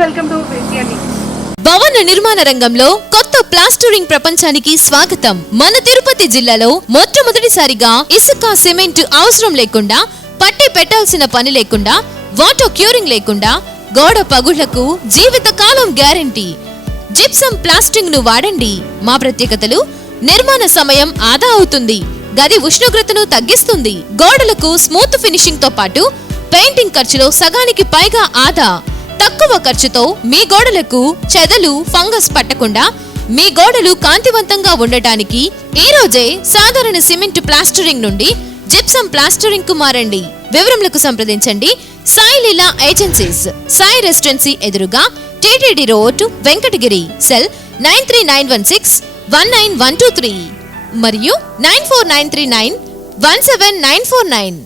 Welcome to విద్యాని. భవన నిర్మాణ రంగంలో కొత్త ప్లాస్టరింగ్ ప్రపంచానికి స్వాగతం. మన తిరుపతి జిల్లాలో మొట్టమొదటిసారిగా ఇసుక సిమెంట్ అవసరం లేకుండా, పట్టి పెట్టాల్సిన పని లేకుండా, వాటర్ క్యూరింగ్ లేకుండా గోడ పగుళ్లకు జీవిత కాలం గ్యారంటీ. జిప్సమ్ ప్లాస్టింగ్ ను వాడండి. మా ప్రత్యేకతలు: నిర్మాణ సమయం ఆదా అవుతుంది, గది ఉష్ణోగ్రతను తగ్గిస్తుంది, గోడలకు స్మూత్ ఫినిషింగ్ తో పాటు పెయింటింగ్ ఖర్చులో సగానికి పైగా ఆదా. తక్కువ ఖర్చుతో మీ గోడలకు చెదలు, ఫంగస్ పట్టకుండా మీ గోడలు కాంతివంతంగా ఉండటానికి ఈ రోజే సాధారణ సిమెంట్ ప్లాస్టరింగ్ నుండి జిప్సమ్ ప్లాస్టరింగ్ కు మారండి. వివరములకు సంప్రదించండి సాయి లీలా ఏజెన్సీస్, సాయి రెసిడెన్సీ ఎదురుగా, టీటీడీ రోడ్, వెంకటగిరి. సెల్ 9391619123 మరియు 9493917949.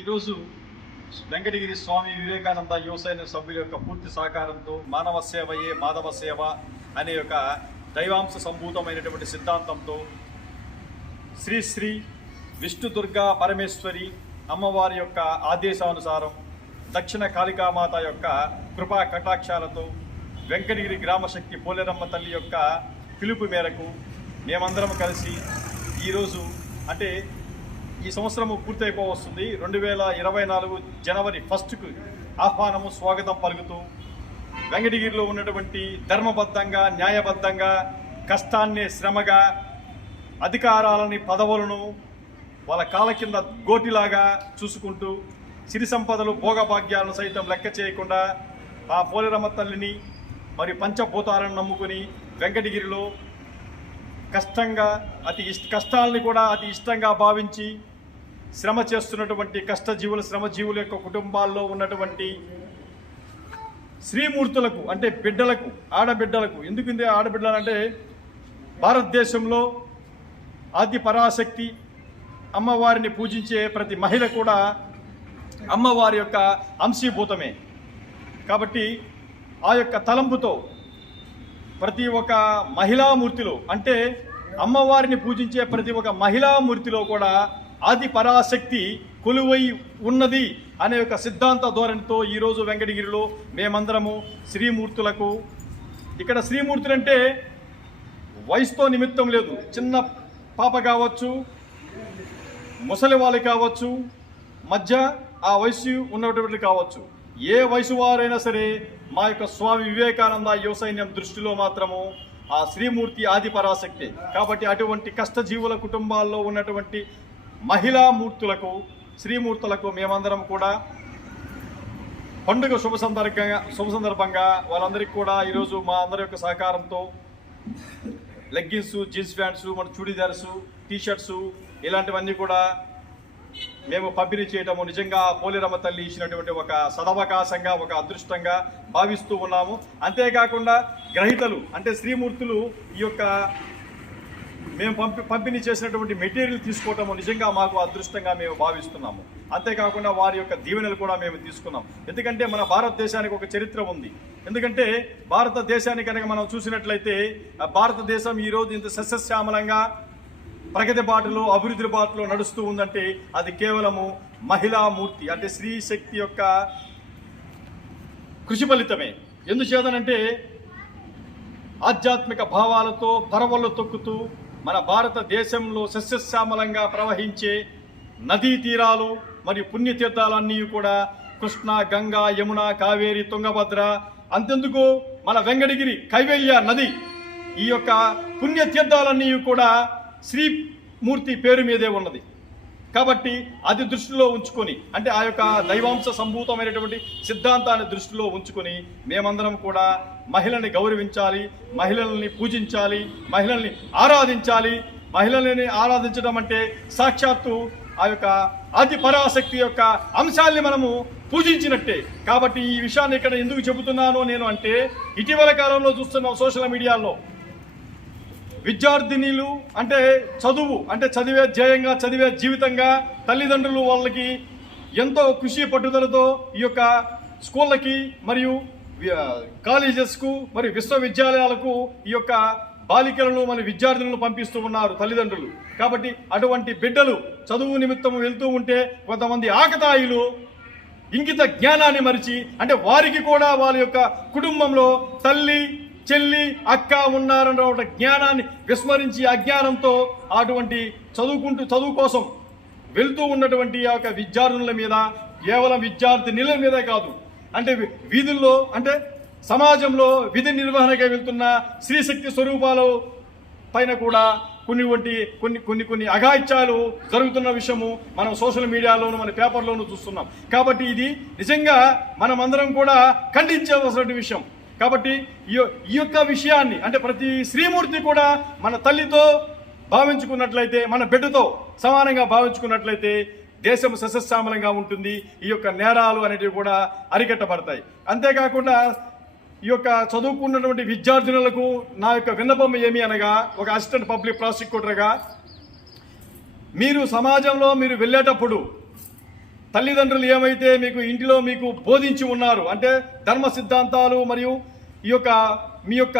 ఈరోజు వెంకటగిరి స్వామి వివేకానంద యువసేన సభ్యుల యొక్క పూర్తి సహకారంతో మానవ సేవయే మాధవ సేవ అనే ఒక దైవాంశ సంభూతమైనటువంటి సిద్ధాంతంతో శ్రీ శ్రీ విష్ణుదుర్గా పరమేశ్వరి అమ్మవారి యొక్క ఆదేశానుసారం దక్షిణ కాళికామాత యొక్క కృపా కటాక్షాలతో వెంకటగిరి గ్రామశక్తి పోలేరమ్మ తల్లి యొక్క పిలుపు మేరకు మేమందరం కలిసి ఈరోజు అంటే ఈ సంవత్సరము పూర్తయిపోవస్తుంది 2024 జనవరి 1కు ఆహ్వానము స్వాగతం పలుకుతూ వెంకటగిరిలో ఉన్నటువంటి ధర్మబద్ధంగా న్యాయబద్ధంగా కష్టాన్ని శ్రమగా అధికారాలని పదవులను వాళ్ళ కాళ్ళ కింద గోటిలాగా చూసుకుంటూ సిరి సంపదలు భోగభాగ్యాలను సైతం లెక్క చేయకుండా ఆ పోలేరమ్మ తల్లిని మరి పంచభూతాలను నమ్ముకుని వెంకటగిరిలో కష్టంగా కష్టాలని కూడా అతి ఇష్టంగా భావించి శ్రమ చేస్తున్నటువంటి శ్రమజీవుల యొక్క కుటుంబాల్లో ఉన్నటువంటి శ్రీమూర్తులకు అంటే బిడ్డలకు, ఆడబిడ్డలకు, ఎందుకంటే ఆడబిడ్డలు అంటే భారతదేశంలో ఆది పరాశక్తి అమ్మవారిని పూజించే ప్రతి మహిళ కూడా అమ్మవారి యొక్క అంశీభూతమే. కాబట్టి ఆ యొక్క తలంపుతో ప్రతి ఒక్క మహిళామూర్తిలో అంటే అమ్మవారిని పూజించే ప్రతి ఒక్క మహిళామూర్తిలో కూడా ఆది పరాశక్తి కొలువై ఉన్నది అనే ఒక సిద్ధాంత ధోరణితో ఈరోజు వెంకటగిరిలో మేమందరము శ్రీమూర్తులకు, ఇక్కడ శ్రీమూర్తులు అంటే వయసుతో నిమిత్తం లేదు, చిన్న పాప కావచ్చు, ముసలి వాళ్ళు కావచ్చు, మధ్య ఆ వయసు ఉన్నటువంటి కావచ్చు, ఏ వయసు వారైనా సరే మా యొక్క స్వామి వివేకానంద యువ సైన్యం దృష్టిలో మాత్రము ఆ శ్రీమూర్తి ఆది పరాశక్తి. కాబట్టి అటువంటి కష్టజీవుల కుటుంబాల్లో ఉన్నటువంటి మహిళా మూర్తులకు, శ్రీమూర్తులకు మేమందరం కూడా పండుగ శుభ సందర్భంగా వాళ్ళందరికీ కూడా ఈరోజు మా అందరి యొక్క సహకారంతో లెగ్గిన్స్, జీన్స్ ప్యాంట్స్, మన చూడీదార్స్, టీషర్ట్స్ ఇలాంటివన్నీ కూడా మేము పంపిణీ చేయటము నిజంగా పోలేరమ్మ తల్లి ఇచ్చినటువంటి ఒక సదవకాశంగా, ఒక అదృష్టంగా భావిస్తూ ఉన్నాము. అంతేకాకుండా గ్రహీతలు అంటే శ్రీమూర్తులు ఈ యొక్క మేము పంపిణీ చేసినటువంటి మెటీరియల్ తీసుకోవటము నిజంగా మాకు అదృష్టంగా మేము భావిస్తున్నాము. అంతేకాకుండా వారి యొక్క దీవెనలు కూడా మేము తీసుకున్నాం. ఎందుకంటే మన భారతదేశానికి ఒక చరిత్ర ఉంది. ఎందుకంటే భారతదేశాన్ని కనుక మనం చూసినట్లయితే భారతదేశం ఈరోజు ఇంత సస్యశ్యామలంగా ప్రగతి బాటలో, అభివృద్ధి బాటలో నడుస్తూ ఉందంటే అది కేవలము మహిళా మూర్తి అంటే స్త్రీ శక్తి యొక్క కృషి ఫలితమే. ఎందుచేతనంటే ఆధ్యాత్మిక భావాలతో పరవళ్ళు తొక్కుతూ మన భారతదేశంలో సస్యశ్యామలంగా ప్రవహించే నదీ తీరాలు మరియు పుణ్యతీర్థాలన్నీ కూడా కృష్ణ, గంగా, యమున, కావేరి, తుంగభద్ర, అంతెందుకు మన వెంకటగిరి కైవల్య నది, ఈ యొక్క పుణ్యతీర్థాలన్నీ కూడా శ్రీమూర్తి పేరు మీదే ఉన్నది. కాబట్టి అది దృష్టిలో ఉంచుకొని అంటే ఆ యొక్క దైవాంశ సంభూతమైనటువంటి సిద్ధాంతాన్ని దృష్టిలో ఉంచుకొని మేమందరం కూడా మహిళల్ని గౌరవించాలి, మహిళల్ని పూజించాలి, మహిళల్ని ఆరాధించాలి. మహిళల్ని ఆరాధించడం అంటే సాక్షాత్తు ఆ యొక్క ఆది పరాశక్తి యొక్క అంశాల్ని మనము పూజించినట్టే. కాబట్టి ఈ విషయాన్ని ఇక్కడ ఎందుకు చెబుతున్నాను నేను అంటే ఇటీవల కాలంలో చూస్తున్నాం సోషల్ మీడియాలో విద్యార్థినిలు అంటే చదువు అంటే చదివే ధ్యేయంగా, చదివే జీవితంగా తల్లిదండ్రులు వాళ్ళకి ఎంతో కృషి పట్టుదలతో ఈ యొక్క స్కూళ్ళకి మరియు కాలేజెస్కు మరియు విశ్వవిద్యాలయాలకు ఈ యొక్క బాలికలను మన విద్యార్థులను పంపిస్తూ ఉన్నారు తల్లిదండ్రులు. కాబట్టి అటువంటి బిడ్డలు చదువు నిమిత్తం వెళ్తూ ఉంటే కొంతమంది ఆకతాయిలు ఇంగిత జ్ఞానాన్ని మరిచి అంటే వారికి కూడా వాళ్ళ యొక్క కుటుంబంలో తల్లి, చెల్లి, అక్క ఉన్నారన్న జ్ఞానాన్ని విస్మరించి అజ్ఞానంతో అటువంటి చదువు కోసం వెళ్తూ ఉన్నటువంటి ఆ యొక్క విద్యార్థుల మీద, కేవలం విద్యార్థినిల మీదే కాదు అంటే వీధుల్లో అంటే సమాజంలో విధి నిర్వహణగా వెళ్తున్న స్త్రీశక్తి స్వరూపాల పైన కూడా కొన్ని అఘాయిత్యాలు జరుగుతున్న విషయము మనం సోషల్ మీడియాలోను, మన పేపర్లోనూ చూస్తున్నాం. కాబట్టి ఇది నిజంగా మనమందరం కూడా ఖండించవలసిన విషయం. కాబట్టి ఈ యొక్క విషయాన్ని అంటే ప్రతి శ్రీమూర్తి కూడా మన తల్లితో భావించుకున్నట్లయితే, మన బిడ్డతో సమానంగా భావించుకున్నట్లయితే దేశం సస్యశ్యామలంగా ఉంటుంది. ఈ యొక్క నేరాలు అనేటివి కూడా అరికట్టబడతాయి. అంతేకాకుండా ఈ యొక్క చదువుకున్నటువంటి విద్యార్థినులకు నా యొక్క విన్నపం ఏమి అనగా, ఒక అసిస్టెంట్ పబ్లిక్ ప్రాసిక్యూటర్గా మీరు సమాజంలో మీరు వెళ్ళేటప్పుడు తల్లిదండ్రులు ఏమైతే మీకు ఇంటిలో మీకు బోధించి ఉన్నారు అంటే ధర్మ సిద్ధాంతాలు మరియు ఈ యొక్క మీ యొక్క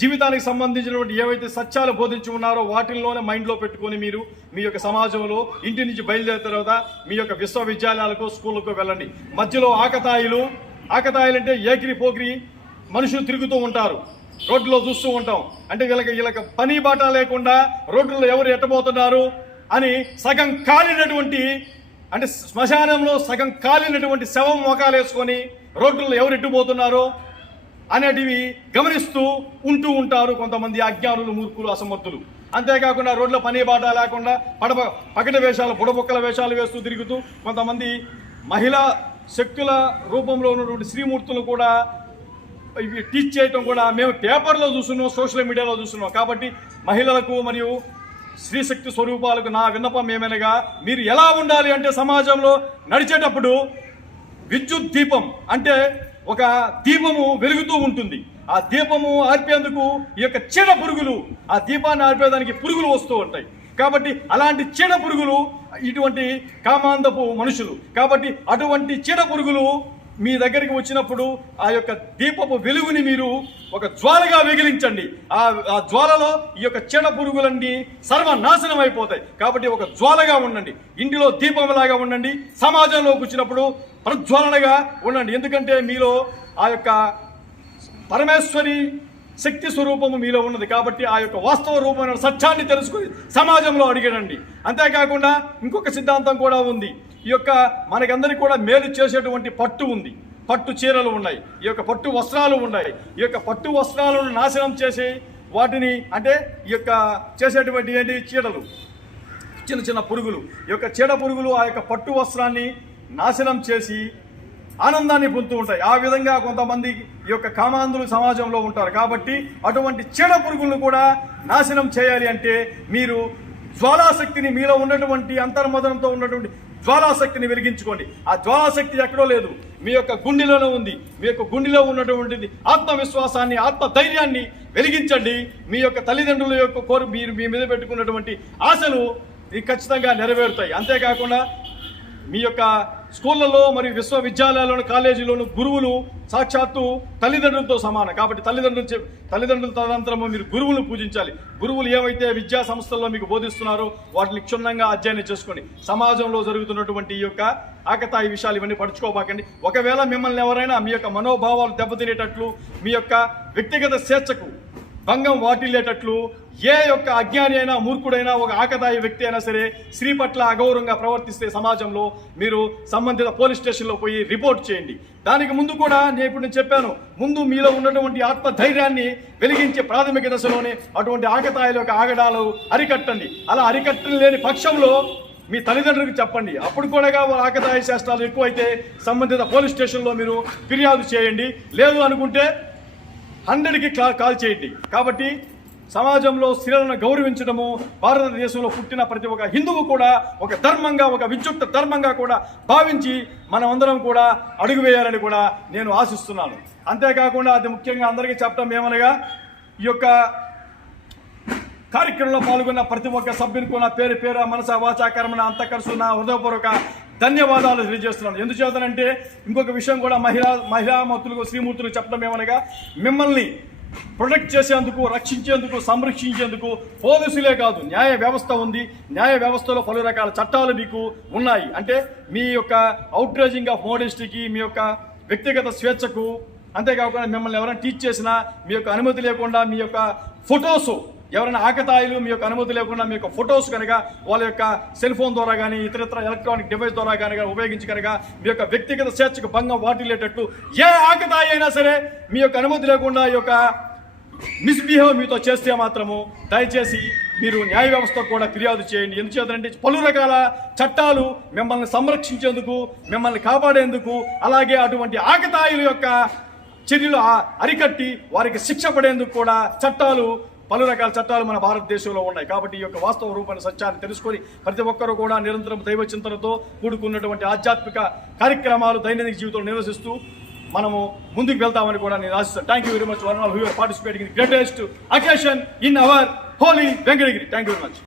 జీవితానికి సంబంధించినటువంటి ఏవైతే సత్యాలు బోధించి ఉన్నారో వాటిల్లోనే మైండ్లో పెట్టుకొని మీరు మీ యొక్క సమాజంలో ఇంటి నుంచి బయలుదేరిన తర్వాత మీ యొక్క విశ్వవిద్యాలయాలకు, స్కూళ్ళకు వెళ్ళండి. మధ్యలో ఆకతాయిలు అంటే ఏకిరి పోకిరి మనుషులు తిరుగుతూ ఉంటారు, రోడ్లో చూస్తూ ఉంటాం. అంటే వీళ్ళకి పని బాట లేకుండా రోడ్లలో ఎవరు ఎట్టబోతున్నారు అని సగం కాలినటువంటి అంటే శ్మశానంలో సగం కాలినటువంటి శవం మొఖాలు వేసుకొని రోడ్లలో ఎవరు ఎట్టుపోతున్నారో అనేటివి గమనిస్తూ ఉంటూ ఉంటారు కొంతమంది అజ్ఞానులు, మూర్ఖులు, అసమర్థులు. అంతేకాకుండా రోడ్ల పని బాట లేకుండా పకటి వేషాలు, బుడబొక్కల వేషాలు వేస్తూ తిరుగుతూ కొంతమంది మహిళా శక్తుల రూపంలో ఉన్నటువంటి శ్రీమూర్తులు కూడా ఇవి టీచ్ చేయటం కూడా మేము పేపర్లో చూస్తున్నాం, సోషల్ మీడియాలో చూస్తున్నాం. కాబట్టి మహిళలకు మరియు స్త్రీశక్తి స్వరూపాలకు నా విన్నపం ఏమనగా, మీరు ఎలా ఉండాలి అంటే సమాజంలో నడిచేటప్పుడు విద్యుత్ దీపం అంటే ఒక దీపము వెలుగుతూ ఉంటుంది. ఆ దీపము ఆర్పేందుకు ఈ యొక్క చీడ పురుగులు, ఆ దీపాన్ని ఆర్పేదానికి పురుగులు వస్తూ ఉంటాయి. కాబట్టి అలాంటి చీడ పురుగులు ఇటువంటి కామాంధపు మనుషులు. కాబట్టి అటువంటి చీడ పురుగులు మీ దగ్గరికి వచ్చినప్పుడు ఆ యొక్క దీపపు వెలుగుని మీరు ఒక జ్వాలగా వెగిలించండి. ఆ జ్వాలలో ఈ యొక్క చీడ పురుగులన్నీ సర్వనాశనం అయిపోతాయి. కాబట్టి ఒక జ్వాలగా ఉండండి, ఇంటిలో దీపంలాగా ఉండండి, సమాజంలోకి వచ్చినప్పుడు ప్రజ్వలనగా ఉండండి. ఎందుకంటే మీలో ఆ యొక్క పరమేశ్వరి శక్తి స్వరూపము మీలో ఉన్నది. కాబట్టి ఆ యొక్క వాస్తవ రూపమైన సత్యాన్ని తెలుసుకుని సమాజంలో అడిగడండి. అంతేకాకుండా ఇంకొక సిద్ధాంతం కూడా ఉంది. ఈ యొక్క మనకందరికీ కూడా మేలు చేసేటువంటి పట్టు ఉంది, పట్టు చీరలు ఉన్నాయి, ఈ యొక్క పట్టు వస్త్రాలు ఉన్నాయి. ఈ యొక్క పట్టు వస్త్రాలను నాశనం చేసి వాటిని అంటే ఈ యొక్క చేసేటువంటి ఏంటి చీడలు, చిన్న చిన్న పురుగులు, ఈ యొక్క చీడ పురుగులు ఆ యొక్క పట్టు వస్త్రాన్ని నాశనం చేసి ఆనందాన్ని పొందుతూ ఉంటాయి. ఆ విధంగా కొంతమంది ఈ యొక్క కామాంధులు సమాజంలో ఉంటారు. కాబట్టి అటువంటి చీడ పురుగులను కూడా నాశనం చేయాలి అంటే మీరు జ్వాలాశక్తిని, మీలో ఉన్నటువంటి అంతర్మదనంతో ఉన్నటువంటి జ్వాలాశక్తిని వెలిగించుకోండి. ఆ జ్వాలాశక్తి ఎక్కడో లేదు, మీ యొక్క గుండెలోనే ఉంది. మీ యొక్క గుండెలో ఉన్నటువంటిది ఆత్మవిశ్వాసాన్ని, ఆత్మధైర్యాన్ని వెలిగించండి. మీ యొక్క తల్లిదండ్రుల యొక్క మీరు మీ మీద పెట్టుకున్నటువంటి ఆశలు ఖచ్చితంగా నెరవేరుతాయి. అంతేకాకుండా మీ యొక్క స్కూళ్ళలో మరియు విశ్వవిద్యాలయాల్లోను కాలేజీలోను గురువులు సాక్షాత్తు తల్లిదండ్రులతో సమానం. కాబట్టి తల్లిదండ్రుల తదనంతరము మీరు గురువులను పూజించాలి. గురువులు ఏవైతే విద్యా సంస్థల్లో మీకు బోధిస్తున్నారో వాటిని క్షుణ్ణంగా అధ్యయనం చేసుకోండి. సమాజంలో జరుగుతున్నటువంటి ఈ యొక్క ఆకతాయి విషయాలు ఇవన్నీ పడుచుకోబాకండి. ఒకవేళ మిమ్మల్ని ఎవరైనా మీ యొక్క మనోభావాలు దెబ్బతినేటట్లు, మీ యొక్క వ్యక్తిగత స్వేచ్ఛకు భంగం వాటిల్లేటట్లు ఏ యొక్క అజ్ఞాని అయినా, మూర్ఖుడైనా, ఒక ఆకతాయి వ్యక్తి అయినా సరే స్త్రీ పట్ల అగౌరవంగా ప్రవర్తిస్తే సమాజంలో మీరు సంబంధిత పోలీస్ స్టేషన్లో పోయి రిపోర్ట్ చేయండి. దానికి ముందు కూడా నేను చెప్పాను, ముందు మీలో ఉన్నటువంటి ఆత్మధైర్యాన్ని వెలిగించే ప్రాథమిక దశలోనే అటువంటి ఆకతాయిల యొక్క ఆగడాలు అరికట్టండి. అలా అరికట్టలేని పక్షంలో మీ తల్లిదండ్రులకు చెప్పండి. అప్పుడు కూడా ఆకతాయి శాస్త్రాలు ఎక్కువైతే సంబంధిత పోలీస్ స్టేషన్లో మీరు ఫిర్యాదు చేయండి. లేదు అనుకుంటే 100కి కాల్ చేయండి. కాబట్టి సమాజంలో స్త్రీలను గౌరవించడము భారతదేశంలో పుట్టిన ప్రతి ఒక్క హిందువు కూడా ఒక ధర్మంగా, ఒక విద్యుక్త ధర్మంగా కూడా భావించి మనమందరం కూడా అడుగు వేయాలని కూడా నేను ఆశిస్తున్నాను. అంతేకాకుండా అది ముఖ్యంగా అందరికీ చెప్పడం ఏమనగా, ఈ యొక్క కార్యక్రమంలో పాల్గొన్న ప్రతి ఒక్క సభ్యునికి కూడా పేరు పేరు మనస వాచా కర్మణ అంతఃకరణ హృదయపూర్వక ధన్యవాదాలు తెలియజేస్తున్నాను. ఎందుచేతనంటే ఇంకొక విషయం కూడా మహిళామూర్తులకు, శ్రీమూర్తులకు చెప్పడం ఏమనగా, మిమ్మల్ని ప్రొటెక్ట్ చేసేందుకు, రక్షించేందుకు, సంరక్షించేందుకు పోలీసులే కాదు, న్యాయ వ్యవస్థ ఉంది. న్యాయ వ్యవస్థలో పలు రకాల చట్టాలు మీకు ఉన్నాయి. అంటే మీ యొక్క అవుట్రేజింగ్ ఆఫ్ మోడెస్టీకి, మీ యొక్క వ్యక్తిగత స్వేచ్ఛకు, అంతేకాకుండా మిమ్మల్ని ఎవరైనా టీచ్ చేసినా మీ యొక్క అనుమతి లేకుండా మీ యొక్క ఫొటోస్, ఎవరైనా ఆకతాయిలు మీ యొక్క అనుమతి లేకుండా మీ యొక్క ఫొటోస్ కనుక వాళ్ళ యొక్క సెల్ ఫోన్ ద్వారా కానీ ఇతరత్ర ఎలక్ట్రానిక్ డివైస్ ద్వారా కానీ ఉపయోగించి కనుక మీ యొక్క వ్యక్తిగత స్వేచ్ఛకు భంగం వాటిల్లేటట్టు ఏ ఆకతాయి అయినా సరే మీ యొక్క అనుమతి లేకుండా ఈ యొక్క మిస్బిహేవ్ మీతో చేస్తే మాత్రము దయచేసి మీరు న్యాయ వ్యవస్థకు కూడా ఫిర్యాదు చేయండి. ఎందుచేతంటే పలు రకాల చట్టాలు మిమ్మల్ని సంరక్షించేందుకు, మిమ్మల్ని కాపాడేందుకు, అలాగే అటువంటి ఆకతాయిల యొక్క చర్యలు అరికట్టి వారికి శిక్ష పడేందుకు కూడా పలు రకాల చట్టాలు మన భారతదేశంలో ఉన్నాయి. కాబట్టి ఈ యొక్క వాస్తవ రూపాన్ని, సత్యాన్ని తెలుసుకొని ప్రతి ఒక్కరూ కూడా నిరంతరం దైవ చింతనతో కూడుకున్నటువంటి ఆధ్యాత్మిక కార్యక్రమాలు దైనందిక జీవితంలో నిర్వహిస్తూ మనము ముందుకు వెళ్తామని కూడా నేను ఆశిస్తాను. Thank you very much one all who are participating in greatest occasion in our holy Venkatagiri. Thank you very much.